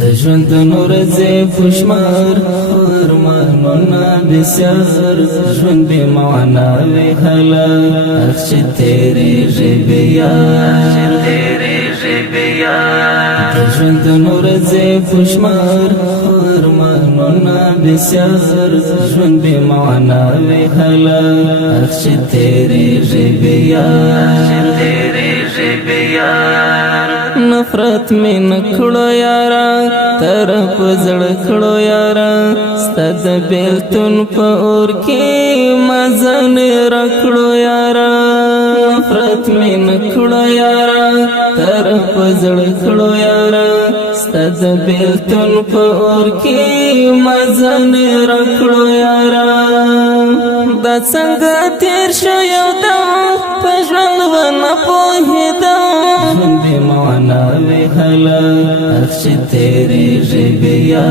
ژوند نور زی پشمار ارمانونه بسیار ژوند بی معنا وی حالا اخش تیریږي بیا ژوند نور زی پشمار ارمانونه بسیار ژوند بی معنا وی حالا اخش تیریږي بیا نفرت میں نکڑو یارا طرف زڑ کڑو یارا ستد بیلتون پا اور کی مزن رکڑو یارا نفرت میں نکڑو یارا طرف زڑ کڑو یارا ستد بیلتون پا اور کی مزن رکڑو یارا دا څنګه تیر شو یو دم په ژوند ونه پوهېدم ژوند بې معنا وی هله اخ چې تېرېږي بیا